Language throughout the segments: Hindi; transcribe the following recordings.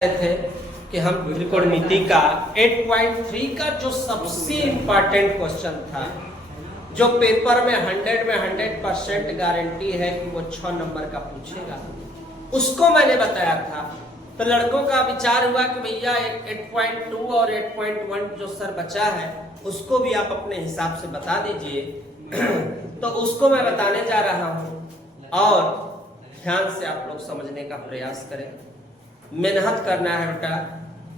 थे कि हम त्रिकोणमिति का 8.3 का जो सबसे इम्पोर्टेंट क्वेश्चन था, जो पेपर में 100% गारंटी है कि वो 6 नंबर का पूछेगा, उसको मैंने बताया था। तो लड़कों का विचार हुआ कि भैया 8.2 और 8.1 जो सर बचा है उसको भी आप अपने हिसाब से बता दीजिए। तो उसको मैं बताने जा रहा हूँ और ध्यान से आप लोग समझने का प्रयास करें। मेहनत करना है बेटा,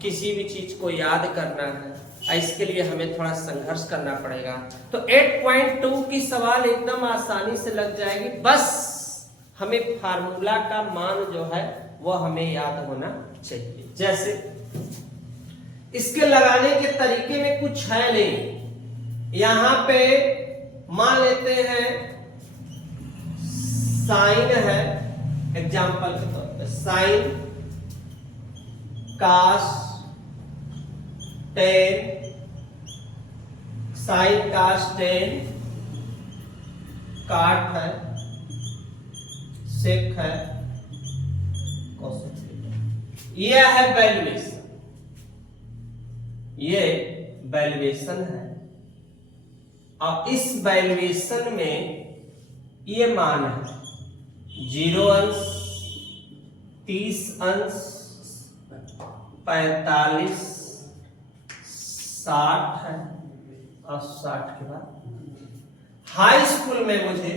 किसी भी चीज को याद करना है, इसके लिए हमें थोड़ा संघर्ष करना पड़ेगा। तो 8.2 की सवाल एकदम आसानी से लग जाएगी, बस हमें फार्मूला का मान जो है वो हमें याद होना चाहिए। जैसे इसके लगाने के तरीके में कुछ है नहीं। यहां पे मान लेते हैं साइन है, एग्जाम्पल के तौर पे साइन कास टेन, साइन कास टेन, काट है, सेक है, कोसेक। यह है वैल्यूएशन, ये वैल्यूएशन है। और इस वैल्यूएशन में ये मान है 0 अंश, 30 अंश, 45, 60 है और 60 के बाद हाई स्कूल में मुझे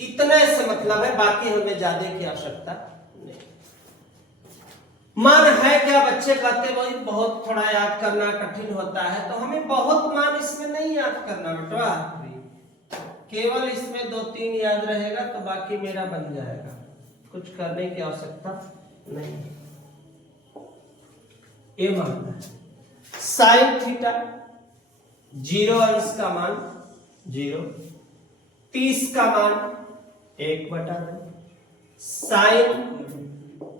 इतने से मतलब है, बाकी हमें ज्यादा की आवश्यकता नहीं। मान है क्या, बच्चे कहते भाई बहुत थोड़ा याद करना कठिन होता है, तो हमें बहुत मान इसमें नहीं याद करना बेटा, केवल इसमें 2-3 याद रहेगा तो बाकी मेरा बन जाएगा, कुछ करने की आवश्यकता नहीं। ये मानना है साइन थीटा 0 अंश का मान 0, 30 का मान 1/2, साइन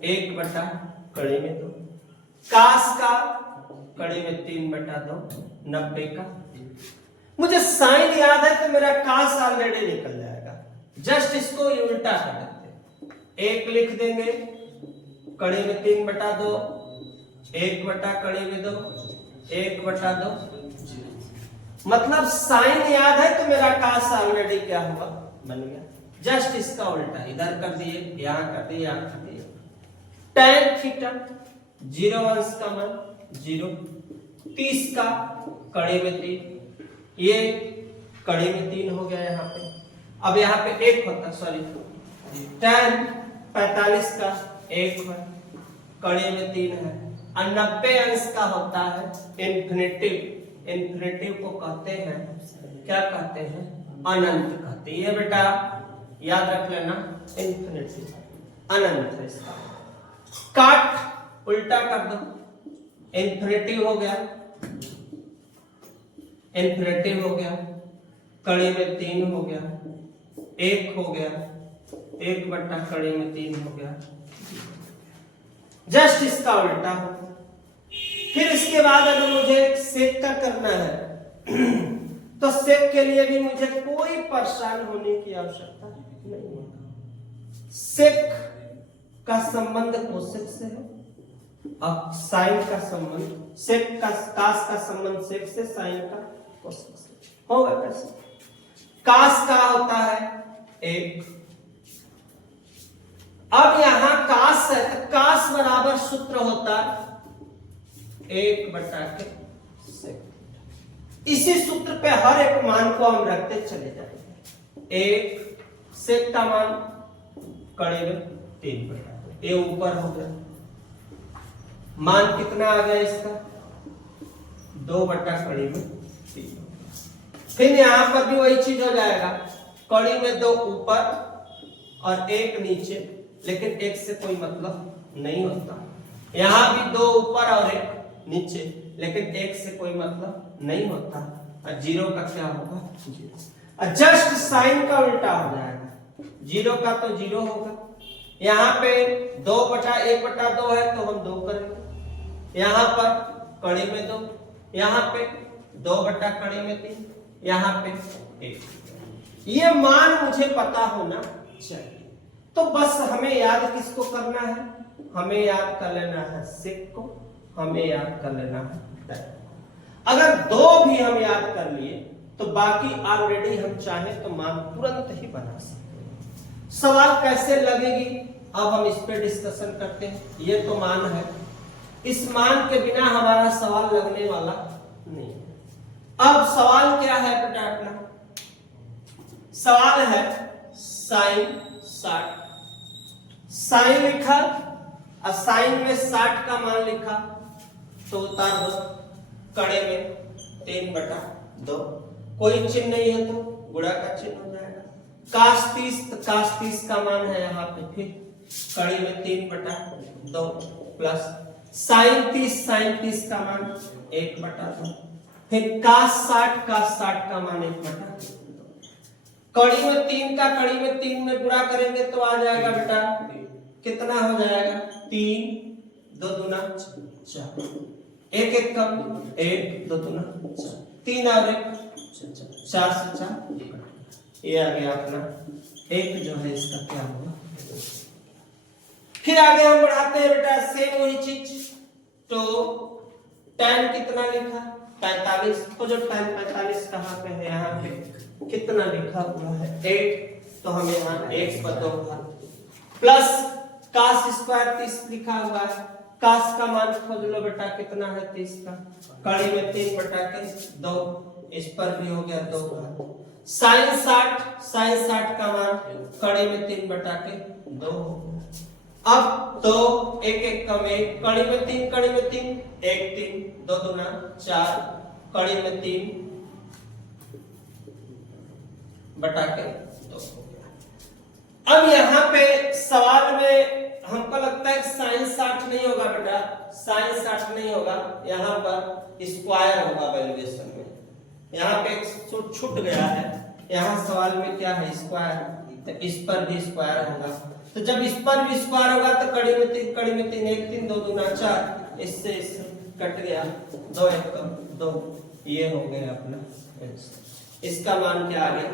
1/, कड़े में 2, कास का कड़े में 3/2, 90 का। मुझे साइन याद है तो मेरा कास ऑलरेडी निकल जाएगा, जस्ट इसको उल्टा कर देते, 1 लिख देंगे, कड़े में 3/2, 1/, कड़े में 2, 1/2, मतलब साइन याद है तो मेरा कास ऑलरेडी क्या हुआ, बन गया। जस्ट इसका उल्टा इधर कर दिए, यहां कर दिए, यहां कर दिए। tan थीटा 0 अंश का मान 0, 30 का कड़े में 3, ये कड़े में 3 हो गया यहाँ पे। अब यहाँ पे 1 होता, सॉरी, tan 45 का 1 है, कड़े में 3 है, और 90 अंश का होता है इन्फिनिटिव। इन्फिनिटिव को कहते हैं, क्या कहते हैं, अनंत कहते हैं। ये बेटा याद रख लेना, इन्फिनिटिव अनंत है इसका। काट उल्टा कर दो, इन्फिनिटिव हो गया, इन्फिनिटिव हो गया, कड़े में 3 हो गया, 1 हो गया, 1/, कड़े में 3 हो गया, जस्ट इसका उल्टा हो। फिर इसके बाद अगर मुझे सेक का करना है तो सेक के लिए भी मुझे कोई परेशान होने की आवश्यकता नहीं है। सेक का संबंध कोसेक से है और साइन का संबंध सेक का, कास का संबंध सेक से, साइन का कोसेक से होगा। कैसे? कास का होता है 1, अब यहां कास है तो कास बराबर सूत्र होता है 1/, सेक। इसी सूत्र पे हर एक मान को हम रखते चले जाएंगे। 1 सेक का मान कड़े में 3/2, ये ऊपर हो गया। मान कितना आ गया इसका, 2/, कड़ी में 3। फिर यहां पर भी वही चीज हो जाएगा, कड़ी में 2 ऊपर और 1 नीचे, लेकिन 1 से कोई मतलब नहीं होता। यहां भी 2 ऊपर और 1 नीचे, लेकिन 1 से कोई मतलब नहीं होता। और 0 का क्या होगा, 0। जस्ट साइन का उल्टा हो जाएगा, 0 का तो 0 होगा। यहाँ पे 2/1/2 है तो हम 2 करेंगे, यहाँ पर कड़ी में 2, यहाँ पे 2/, कड़ी में 3, यहाँ पे 1। ये मान मुझे पता होना चाहिए। तो बस हमें याद किसको करना है, हमें याद कर लेना है सेक को, हमें याद कर लेना है दैट। अगर दो भी हम याद कर लिए तो बाकी ऑलरेडी हम चाहे तो मान तुरंत ही बना सकते हैं। सवाल कैसे लगेगी अब हम इस पे डिस्कशन करते हैं। ये तो मान है, इस मान के बिना हमारा सवाल लगने वाला नहीं है। अब सवाल क्या है बेटा अपना, सवाल है साइन 60, साइन लिखा और साइन में 60 का मान लिखा तो उतार दो कड़े में 3/2, कोई चिन्ह नहीं है तो गुणा का चिन्ह हो जाएगा। काश 30, तो काश 30 का मान है यहाँ पे, फिर कड़ी में 3/2 प्लस साइन 30 का मान 1/2, फिर काश 60 का मान 1/2। कड़ी में 3 का कड़ी में 3 में गुणा करेंगे तो आ जाएगा बेटा कितना हो जाएगा 3 2 दूना 4, 1 1 कम 1 2 दूना 4, 3 और 1 4 से 4, ये आ गया अपना एक जो है इसका क्या होगा। फिर आगे हम बढ़ाते हैं बेटा सेम वही चीज, तो tan कितना लिखा 45, तो जो tan 45 कहाँ पे है, यहाँ पे कितना लिखा हुआ है 8, तो हम यहाँ x पर 2 प्लस काश स्क्वायर 30 लिखा हुआ है, काश का मान खोज लो बेटा कितना है 30 का, कड़ी में 3/2, इस पर भी हो गया 2 साइन 60 का मान कड़ी में 3/2 हो गया। अब तो 1 1 कम 1, कड़ी में 3 1 3 2 दूना 4, कड़ी में 3/2 हो गया। अब यहाँ पे सवाल में हमको लगता है साइन 60 नहीं होगा बेटा, साइन 60 नहीं होगा, यहाँ पर स्क्वायर होगा वैल्यूएशन में, यहाँ पे छूट गया है, यहाँ सवाल में क्या है स्क्वायर, तो इस पर भी स्क्वायर होगा, तो जब इस पर भी स्क्वायर होगा तो कड़ी में 3 1 3 2 दूना 4, इससे कट गया 2 1 कम 2, ये हो गया अपना, इसका मान क्या आ गया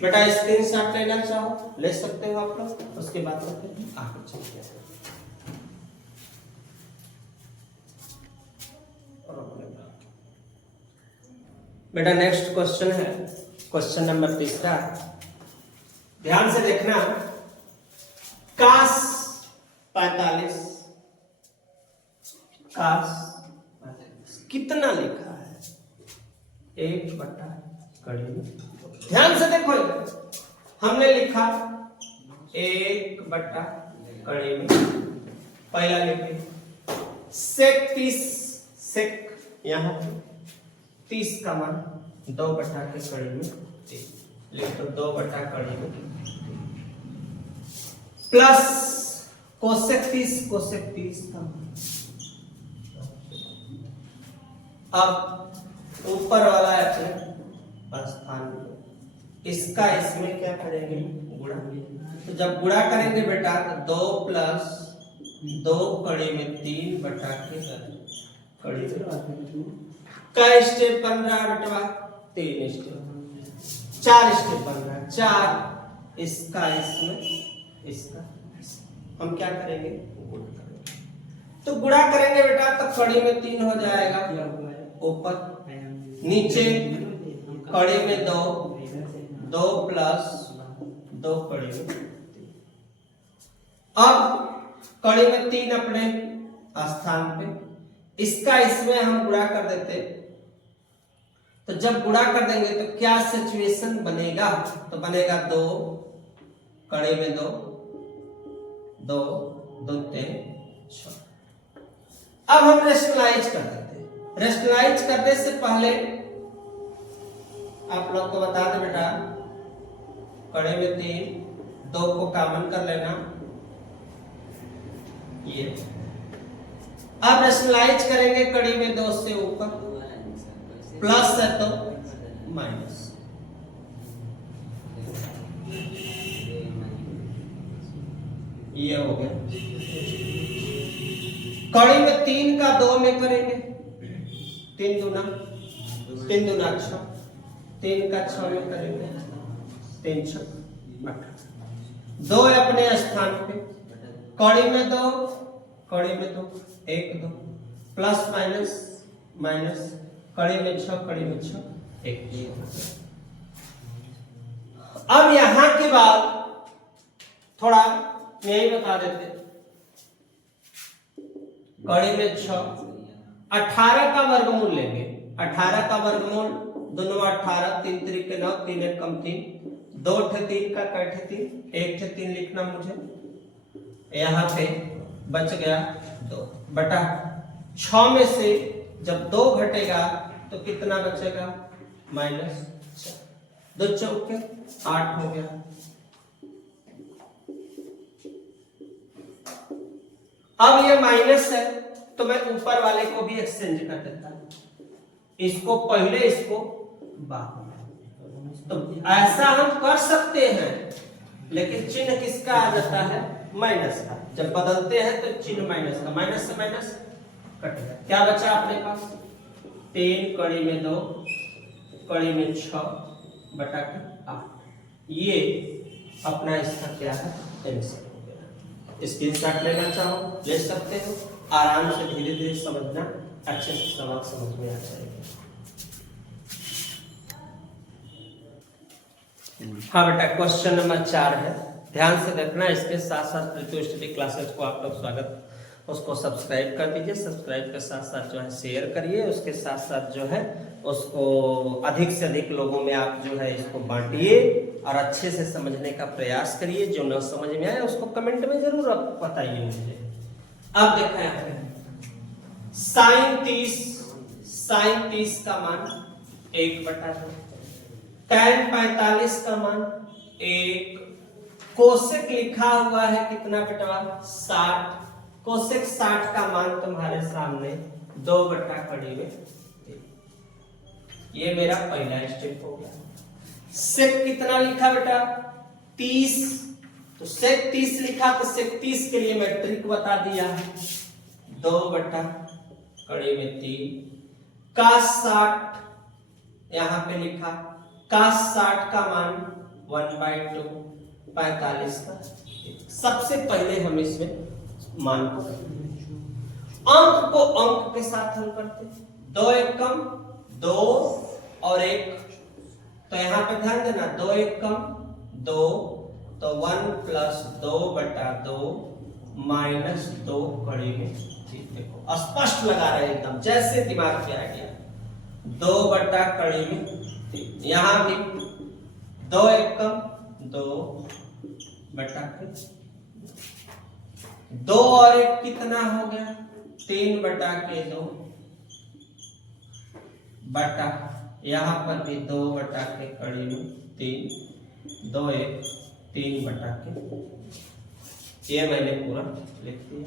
बेटा। स्क्रीनशॉट लेना चाहो ले सकते हो आप लोग, उसके बाद आगे चलते हैं। बेटा नेक्स्ट क्वेश्चन है क्वेश्चन नंबर 3, ध्यान से देखना। काश 45 कितना लिखा है 1/, ध्यान से देखो, हमने लिखा 1/, पहला लिखे सेक 30, सेक यहाँ 30 का मान 2/3 लिख तो 2/3 प्लस कोसेक 30 का मान। अब ऊपर वाला है अपने स्थान में, इसका इसमें क्या करेंगे गुणा, तो जब गुणा करेंगे बेटा तो 2 प्लस 2 कड़ी में 3/3 का स्टेप बन रहा है बेटा 3 स्टेप, 4 स्टेप बन रहा है, 4 इसका इसमें इसका, हम क्या करेंगे गुणा करेंगे, तो गुणा करेंगे बेटा तो कड़ी में 3 हो जाएगा ऊपर, नीचे कड़ी में 2 प्लस 2 कड़ी में 3, अब कड़ी में 3 अपने स्थान पे, इसका इसमें हम गुणा कर देते, तो जब गुणा कर देंगे तो क्या सिचुएशन बनेगा, तो बनेगा 2 कड़ी में 2 2 2 3 6। अब हम रेशनलाइज कर देते हैं, रेशनलाइज करने से पहले आप लोग को बता दे बेटा कड़े में 3 2 को कॉमन कर लेना, ये अब रेशनलाइज करेंगे कड़ी में 2 से ऊपर, प्लस है तो माइनस, ये हो गया। कड़ी में 3 का 2 में करेंगे, 3 दूना 6, 3 का 6 में करेंगे, 3 6 8, 2 अपने स्थान पे, कड़ी में 2, कड़ी में 2, 1 2, प्लस माइनस माइनस, कड़ी में 6, कड़ी में 6, 1। अब यहां के बाद थोड़ा यही बता देते, कड़ी में 6, 18 का वर्गमूल लेंगे, 18 का वर्गमूल, दोनों 18, 3 3 के 9, 3 1 कम 3, 2 ठे 3 का कैठे 3, 1 ठे 3 लिखना मुझे, यहाँ पे बच गया 2 बटा 6 में से जब 2 घटेगा तो कितना बचेगा, -6, 2 चौके 8 हो गया। अब ये माइनस है तो मैं ऊपर वाले को भी एक्सचेंज कर देता हूं, इसको पहले इसको बाद में। तो ऐसा हम कर सकते हैं, लेकिन चिन्ह किसका आ जाता है, माइनस का। जब बदलते हैं तो चिन्ह माइनस का, माइनस से माइनस कट गया। क्या बचा अपने पास, 3 कड़ी में 2, कड़ी में 6 बटा 8। ये अपना इसका क्या है, आंसर हो गया। स्क्रीनशॉट लेना चाहो ले सकते हो, आराम से धीरे धीरे समझना, अच्छे से सवाल समझ में आ जाएगा। हाँ बेटा, क्वेश्चन नंबर 4 है, ध्यान से देखना। इसके साथ साथ पृथ्वी स्टडी क्लासेस को आप लोग स्वागत, उसको सब्सक्राइब कर दीजिए, सब्सक्राइब के साथ साथ जो है शेयर करिए, उसके साथ साथ जो है उसको अधिक से अधिक लोगों में आप जो है इसको बांटिए और अच्छे से समझने का प्रयास करिए। जो न समझ में आए उसको कमेंट में जरूर आप बताइए मुझे। अब देखा है sin 30 का मान 1 बटा 2, tan 45 का मान 1, कोसेक लिखा हुआ है कितना बेटा, 60, कोसेक 60 का मान तुम्हारे सामने 2 बटा कड़ी में 3। ये मेरा पहला स्टेप हो गया। सेक कितना लिखा बेटा, 30, तो सेक 30 लिखा तो सेक 30 के लिए मैं ट्रिक बता दिया है, 2 बटा कड़ी में 3, cos 60 यहां पे लिखा, cos 60 का मान 1/2, 45 का। सबसे पहले हम इसमें मान को अंक को अंक के साथ हल करते, 2 1 कम 2 और 1, तो यहां पे ध्यान देना, 2 1 कम 2, तो 1 + 2 बटा 2 -2 कड़ी में 3। देखो स्पष्ट लगा रहे हैं एकदम, जैसे दिमाग में आ गया, 2 बटा कड़ी में 3। यहां भी 2 1 कम 2 बटा 2 और 1 कितना हो गया, 3 बटा के 2 बटा, यहां पर भी 2 बटा के कड़ी में 3, 2 1 3 बटा के, ये मैंने पूरा लिख दिया।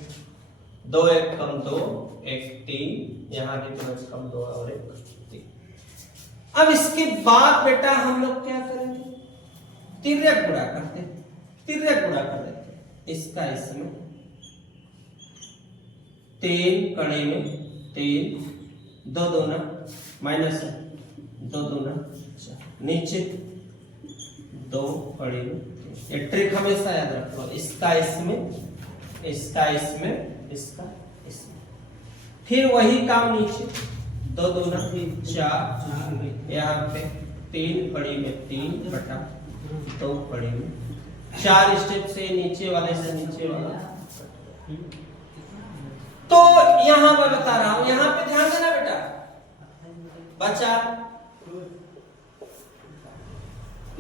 2 1 कम 2 1 3, यहां भी 2 1 कम 2 और 1 3। अब इसके बाद बेटा हम लोग क्या करेंगे, तिर्यक गुणा करते, तिर्यक गुणा कर देते इसका इसमें, 3 कड़ी में 3, 2 दूना माइनस 2 दूना 4, नीचे 2 कड़ी में 3। ये ट्रिक हमेशा याद रखो, इसका इसमें, इसका इसमें, इसका इसमें, फिर वही काम नीचे, 2 दूना 4, यहाँ पे 3 कड़ी में 3 बटा 2 कड़ी में 4 स्टेप से नीचे वाले से नीचे वाला। तो यहां मैं बता रहा हूं, यहां पे ध्यान देना बेटा, बचा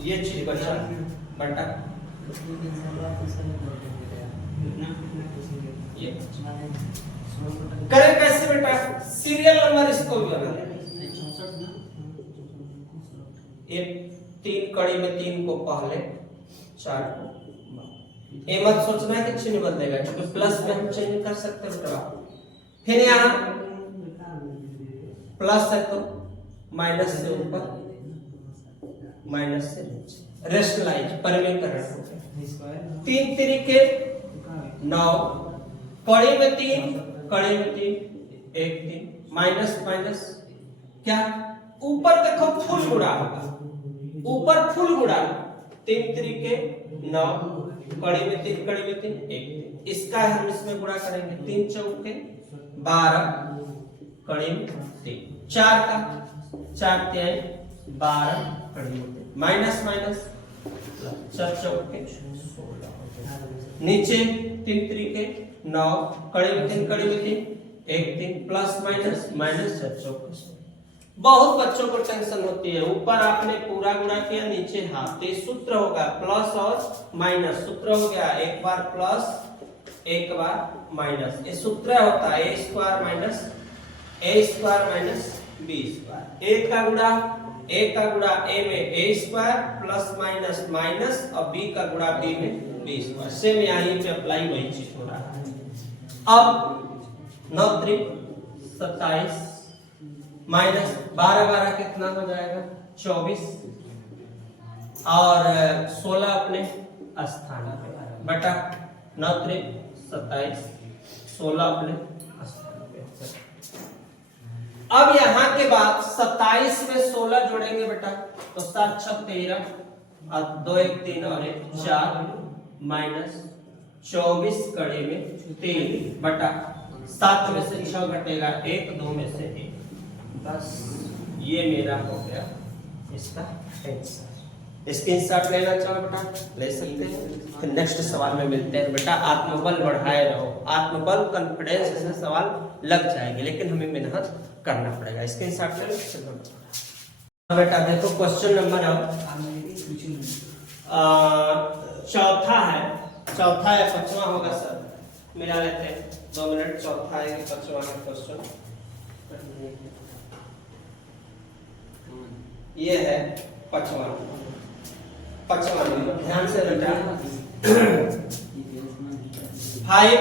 ये चीज बचा बटा ये करें कैसे बेटा, सीरियल नंबर इसको भी बना, ये 3 कड़ी में 3 को पहले 4 को, ये मत सोचना कि चिन्ह बदलेगा, क्योंकि प्लस में हम चेंज कर सकते हैं बेटा। फिर यहाँ प्लस है तो माइनस से ऊपर माइनस से नीचे, रेशनलाइज परिमेयकरण हो गया। 3 तरीके 9, कड़ी में 3 कड़ी में 3 1 3, माइनस माइनस क्या, ऊपर देखो फुल गुणा होगा, ऊपर फुल गुणा तीन त्रिके 9, कड़ी में 3 कड़ी में 3 1, इसका हम इसमें गुणा करेंगे, 3 चौके 12, कड़ी में 3, 4 का 4 तिहाई 12, कड़ी में 3, माइनस माइनस 4 चौके 16, नीचे 3 त्रिके 9, कड़ी में 3 कड़ी में 3 1 3, प्लस माइनस माइनस 4 चौके। बहुत बच्चों को टेंशन होती है, ऊपर आपने पूरा गुणा किया, नीचे हाफ, तो सूत्र होगा प्लस और माइनस, सूत्र हो गया एक बार प्लस एक बार माइनस, ये सूत्र होता है a square minus b square, a का गुणा a में a square plus minus minus और b का गुणा b में b स्क्वायर, सेम यहीं पे अप्लाई वही चीज हो रहा है। अब 9 त्रिक 27 माइनस 12 12 कितना हो जाएगा 24, और 16 अपने स्थान पे बटा 9 त्रिक 27, 16 अपने स्थान पे। अब यहाँ के बाद 27 में 16 जोड़ेंगे बेटा, तो 7 6 13 और 2 1 3 और 1 4, माइनस 24 कड़ी में 3 बटा 7 में से 6 घटेगा 1, 2 में से 1, बस ये मेरा हो गया इसका आंसर। स्क्रीनशॉट लेना चाहो बेटा ले सकते हैं। फिर नेक्स्ट सवाल में मिलते हैं बेटा। आत्मबल बढ़ाए रहो, आत्मबल कॉन्फिडेंस से सवाल लग जाएंगे, लेकिन हमें मेहनत करना पड़ेगा। स्क्रीनशॉट ले लो बेटा। देखो क्वेश्चन नंबर चौथा है पांचवा होगा सर, मिला लेते हैं 2 मिनट। चौथा है कि पांचवा है क्वेश्चन, ये है पांचवा नंबर, ध्यान से बेटा। 5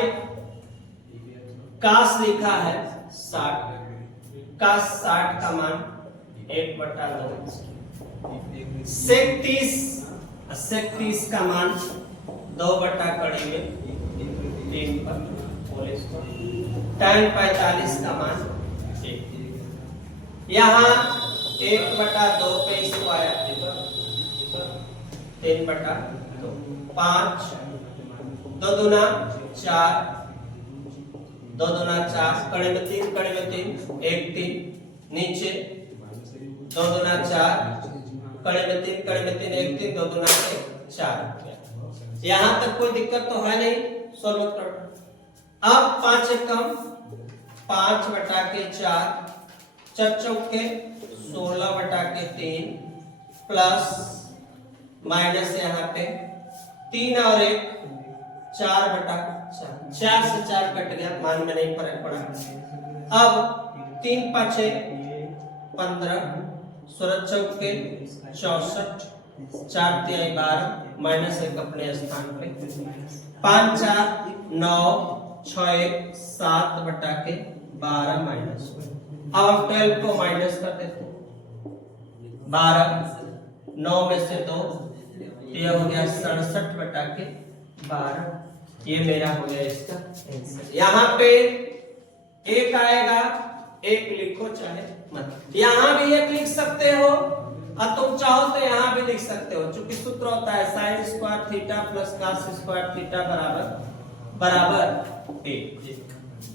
काश लिखा है 60, काश 60 का मान 1/2, सेक 30 का मान 2 बटा कड़ी में 3 पर, tan 45 का मान 1, यहाँ 1/2 पे स्क्वायर 3/2, 5 2 दूना 4, 2 दूना 4, कड़ी में 3 1 3, नीचे 2 दूना 4, कड़ी में 3 1 3, 2 दूना 4। यहाँ तक कोई दिक्कत तो है नहीं, सॉल्व करो। अब 5 एकम 5/4, 4 चौके 16/3, प्लस माइनस यहाँ पे 3 और 1 4/4, 4 से 4 कट गया, मान में नहीं फर्क पड़ा। अब 3 5 15, 16 चौके 64, 4 तिहाई 12, माइनस 1 अपने स्थान पे, 5 4 9, 6 1 7/12 माइनस। अब हम 12 को माइनस कर देते हैं, 12 9 में से 2, ये हो गया 67/12, ये मेरा हो गया इसका आंसर। यहाँ पे 1 आएगा, 1 लिखो चाहे मत, यहाँ भी 1 लिख सकते हो और तुम चाहो तो यहाँ भी लिख सकते हो, चूंकि सूत्र होता है sin square theta plus cos square theta बराबर 1।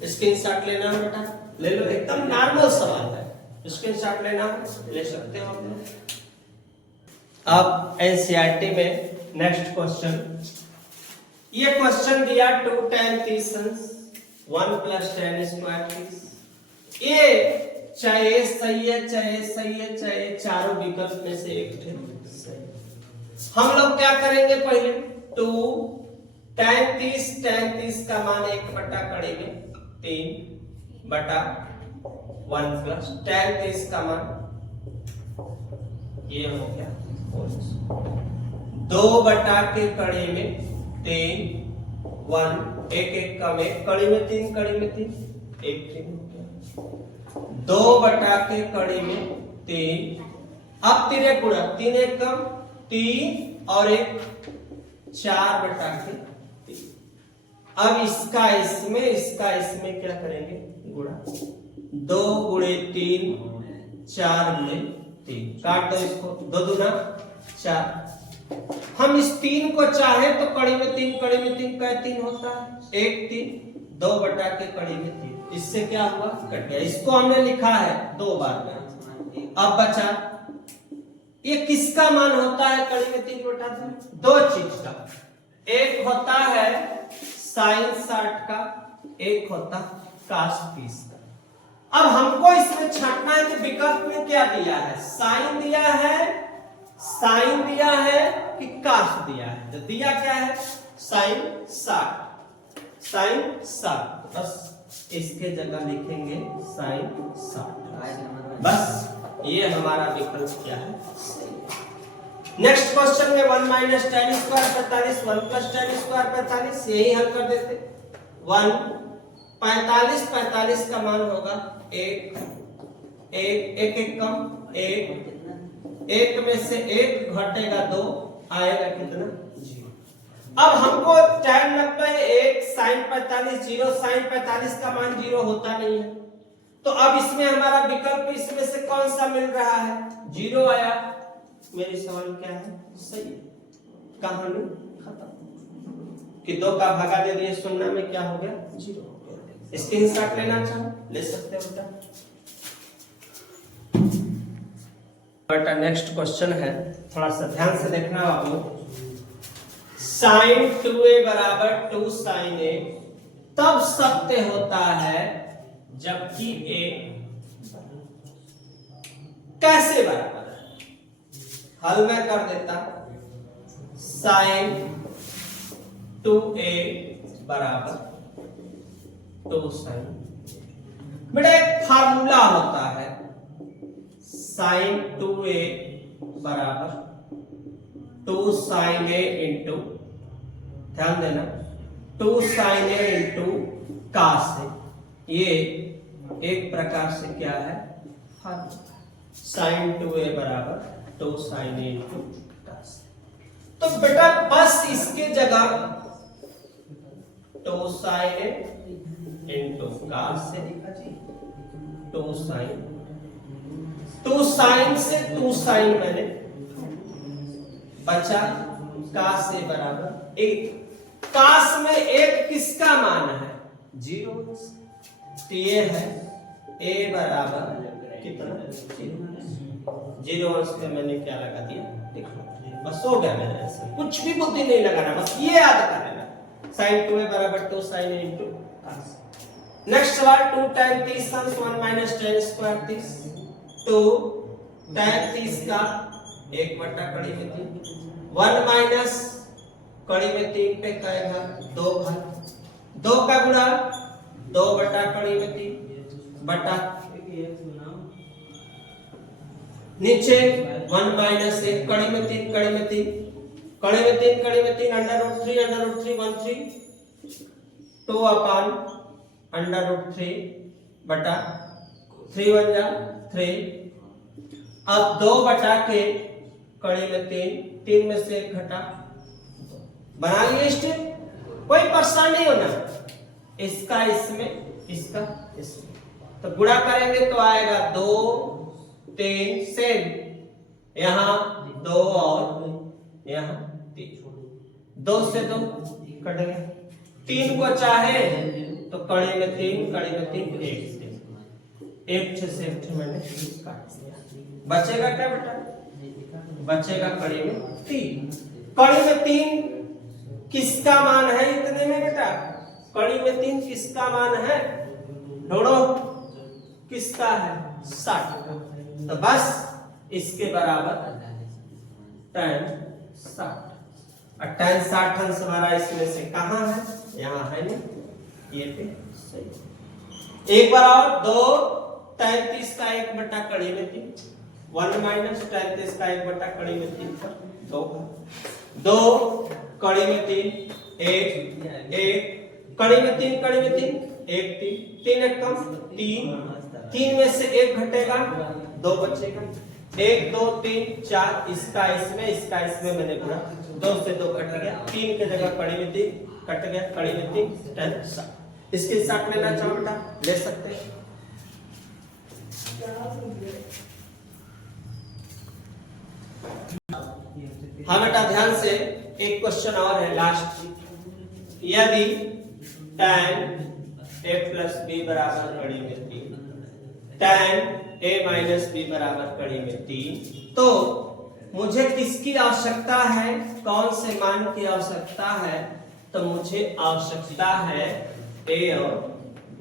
स्क्रीनशॉट लेना है बेटा, ले लो, एकदम नॉर्मल सवाल है, स्क्रीनशॉट लेना ले सकते हो। अब एनसीईआरटी में नेक्स्ट क्वेश्चन, ये क्वेश्चन दिया 2 tan 30 1 + tan स्क्वायर 30, ये चाहे सही है चाहे चारों विकल्प में से एक सही। हम लोग क्या करेंगे, पहले 2 tan 30 का मान 1/कड़ी में 3/1 प्लस tan 30 का मान ये हो गया 2/कड़ी में 3 1 1 1 कम 1 कड़ी में 3 1 3 2/कड़ी में 3, अब 3 गुणा 3 1 कम 3 और 1 4/3। अब इसका इसमें क्या करेंगे, गुणा 2 × 3 4 × 3, काट दो इसको, 2 दूना 4, हम इस 3 को चाहे तो कड़ी में 3 कड़ी में 3 का 3 होता है 1 3 2 बटा के कड़ी में 3, इससे क्या हुआ कट गया। इसको हमने लिखा है 2 बार में। अब बचा ये किसका मान होता है कड़ी में 3 बटा 3? दो चीज का, एक होता है साइन 60 का, एक होता कास 30 का। अब हमको इसमें छांटना है कि विकल्प में क्या दिया है, साइन दिया है, साइन दिया है कि कास दिया है। तो दिया क्या है साइन 60, साइन 60, बस इसके जगह लिखेंगे साइन 60, बस ये हमारा विकल्प क्या है। नेक्स्ट क्वेश्चन में 1 minus tan square 45, 1 plus tan square 45, यही हल कर देते। 1 45 45 का मान होगा 1 1 1 कम 1 1 में से 1 घटेगा 2, आएगा कितना 0। अब हमको tan 90 1 sin 45 0, sin 45 का मान 0 होता नहीं है, तो अब इसमें हमारा विकल्प इसमें से कौन सा मिल रहा है, 0 आया। मेरी सवाल क्या है, सही, कहानी खत्म कि 2 का भागा दे दिए, सुनना में क्या हो गया 0 हो गया। स्क्रीनशॉट लेना चाहो ले सकते हो बेटा। नेक्स्ट क्वेश्चन है, थोड़ा सा ध्यान से देखना बाबू। साइन 2a बराबर 2 sin a तब सत्य होता है जबकि a कैसे बराबर है, हल मैं कर देता। साइन 2a बराबर 2 sin, बेटा एक फार्मूला होता है साइन 2a बराबर 2 sin a इंटू, ध्यान देना 2 sin a into cos a, ये एक प्रकार से क्या है फार्मूला। साइन 2a बराबर 2 sin a into cos a। तो बेटा बस इसके जगह 2 sin a into cos a, 2 sin 2 sin से 2 sin मैंने बचा, कास से बराबर 1। कास में 1 किसका मान है 0, तो ये है a बराबर कितना 0 अंश पे मैंने क्या लगा दिया, देखो बस हो गया मेरा आंसर, कुछ भी बुद्धि नहीं लगाना, बस ये याद कर लेना। sin 2a बराबर 2 sin a into cos. Next सवाल 2 tan 30 अंश 1 माइनस tan स्क्वायर 30, तो tan 30 का 1 बटा कड़ी में 3, 1 माइनस कड़ी में 3 पे का घात 2 घात 2 का गुणा 2 बटा कड़ी में 3 बटा नीचे 1 माइनस 1 कड़ी में 3 कड़ी में 3 कड़ी में 3 कड़ी में 3 √3 1 3 2 अपान √3 बटा 3 1 जा 3। अब 2 बटा के कड़ी में 3 में से 1 घटा, बना लिए स्टेप, कोई परेशानी नहीं होना। इसका इसमें इसका इसमें, तो गुणा करेंगे तो आएगा 2 3 सेम, यहाँ 2 और यहाँ 3, 2 से 2 कट गया। 3 को चाहे तो कड़ी में 3 कड़ी में 3 1 से 1 मैंने काट दिया, बचेगा क्या बेटा, बचेगा कड़ी में 3। कड़ी में 3 किसका मान है इतने में बेटा, कड़ी में 3 किसका मान है ढूंढो, किसका है 60 का, तो बस इसके बराबर tan 60। और tan 60 अंश हमारा इसमें से कहां है, यहां है नहीं, ये पे सही। एक बार और 2 tan 30 का 1 बटा कड़ी में 3, 1 माइनस tan 30 का 1 बटा कड़ी में 3 पर 2 कड़ी में 3 1 कड़ी में 3 कड़ी में 3 1 3 1 कम 3 में से 1 घटेगा 2 बचेगा, 1 2 3 4, इसका इसमें मैंने गुणा, 2 से 2 कट गया, 3 के जगह कड़ी में 3 कट गया, कड़ी में 3 tan 60। इसके साथ लेना चाहो बेटा ले सकते हैं। हाँ बेटा ध्यान से, एक क्वेश्चन और है लास्ट। यदि tan a प्लस बी बराबर कड़ी में 3, tan a माइनस बी बराबर कड़ी में 3, तो मुझे किसकी आवश्यकता है, कौन से मान की आवश्यकता है? तो मुझे आवश्यकता है a और b।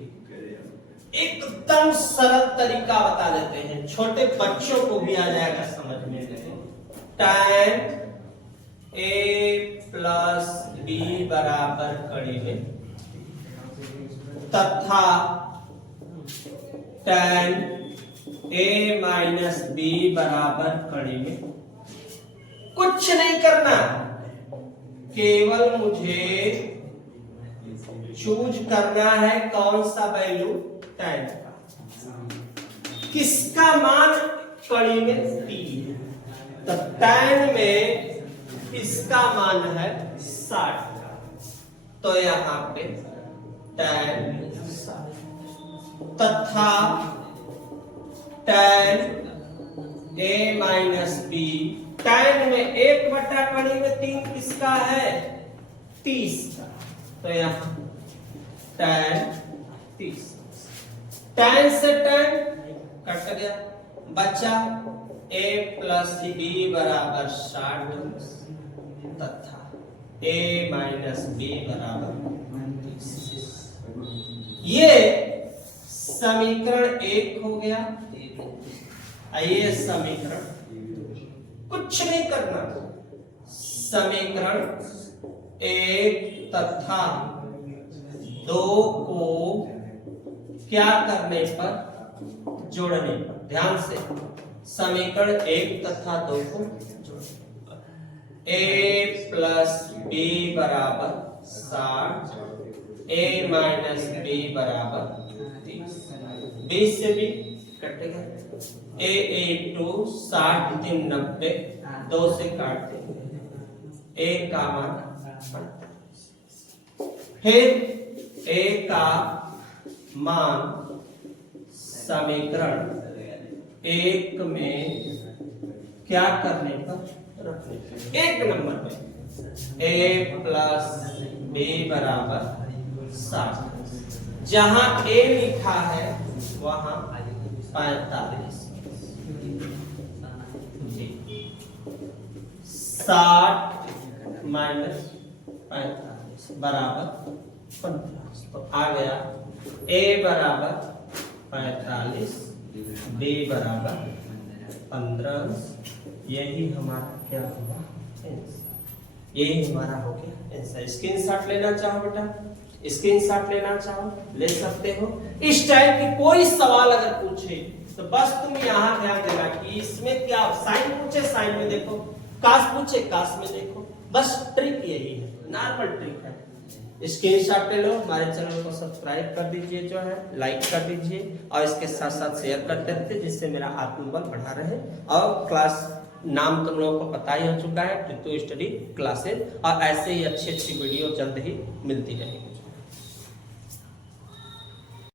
एकदम सरल तरीका बता देते हैं, छोटे बच्चों को भी आ जाएगा समझ में। tan a प्लस बी बराबर कड़ी में तथा tan a माइनस बी बराबर कड़ी में, कुछ नहीं करना, केवल मुझे चूज करना है कौन सा वैल्यू, tan का। किसका मान कड़ी में 3, तो tan में इसका मान है 60 का, तो यहां पे tan 60 तथा tan a minus b, tan में 1/3 किसका है, 30 का, तो यहां tan 30। tan से tan कट गया, बचा a प्लस बी बराबर 60 तथा a माइनस बी बराबर 30। ये समीकरण 1 हो गया। ये समीकरण, कुछ नहीं करना, समीकरण 1 तथा 2 को क्या करने पर, जोड़ने पर। ध्यान से, समीकरण 1 तथा 2 को जोड़ने पर a प्लस बी बराबर 60, a माइनस बी बराबर 30, 20 से भी कटेगा, a 60 3 90, 2 से काट देंगे, a का मान 45। फिर a का मान समीकरण 1 में क्या करने पर रखने पर, 1 नंबर में a प्लस बी बराबर 60, जहां a लिखा है वहां 45, 60 माइनस 45 बराबर 50, तो आ गया a बराबर 45, b बराबर 15। यही हमारा क्या हुआ, आंसर। यही हमारा हो गया आंसर। स्क्रीनशॉट लेना चाहो बेटा, स्क्रीनशॉट लेना चाहो ले सकते हो। इस टाइप की कोई सवाल अगर पूछे तो बस तुम यहाँ ध्यान देना कि इसमें क्या, साइन पूछे साइन में देखो, काश पूछे काश में देखो, बस ट्रिक यही है, नॉर्मल ट्रिक है। स्क्रीनशॉट ले लो, हमारे चैनल को सब्सक्राइब कर दीजिए, जो है लाइक कर दीजिए और इसके साथ साथ शेयर करते रहते, जिससे मेरा आत्मबल बढ़ा रहे। और क्लास नाम तुम लोगों को पता ही हो चुका है, पृथ्वी स्टडी क्लासेस, और ऐसे ही अच्छी अच्छी वीडियो जल्द ही मिलती रहेगी।